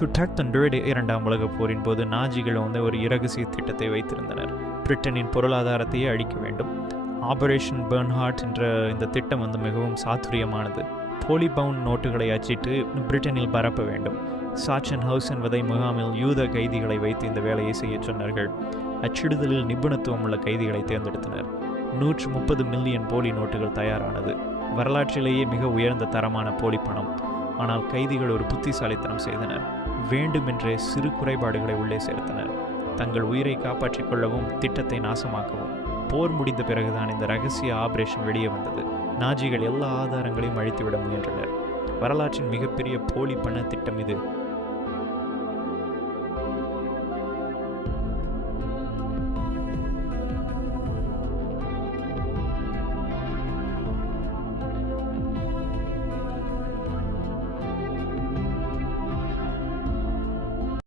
சுட்டாக்தொன்று இரண்டாம் உலகப் போரின் போது நாஜிகள் ஒரு இரகசிய திட்டத்தை வைத்திருந்தனர். பிரிட்டனின் பொருளாதாரத்தையே அழிக்க வேண்டும். ஆபரேஷன் பெர்ன்ஹார்ட் என்ற இந்த திட்டம் மிகவும் சாதுரியமானது. போலி பவுண்ட் நோட்டுகளை அச்சிட்டு பிரிட்டனில் பரப்ப வேண்டும். சாச்சன் ஹவுஸ் என்பதை முகாமில் யூத கைதிகளை வைத்து இந்த வேலையை செய்ய சொன்னார்கள். அச்சிடுதலில் நிபுணத்துவம் உள்ள கைதிகளை தேர்ந்தெடுத்தனர். 130 மில்லியன் போலி நோட்டுகள் தயாரானது. வரலாற்றிலேயே மிக உயர்ந்த தரமான போலி பணம். ஆனால் கைதிகள் ஒரு புத்திசாலித்தனம் செய்தனர். வேண்டுமென்றே சிறு குறைபாடுகளை உள்ளே சேர்த்தனர். தங்கள் உயிரை காப்பாற்றிக் கொள்ளவும் திட்டத்தை நாசமாக்கவும். போர் முடிந்த பிறகுதான் இந்த ரகசிய ஆபரேஷன் வெளியே வந்தது. நாஜிகள் எல்லா ஆதாரங்களையும் அழித்துவிட முயன்றனர். வரலாற்றின் மிகப்பெரிய போலி பண திட்டம் இது.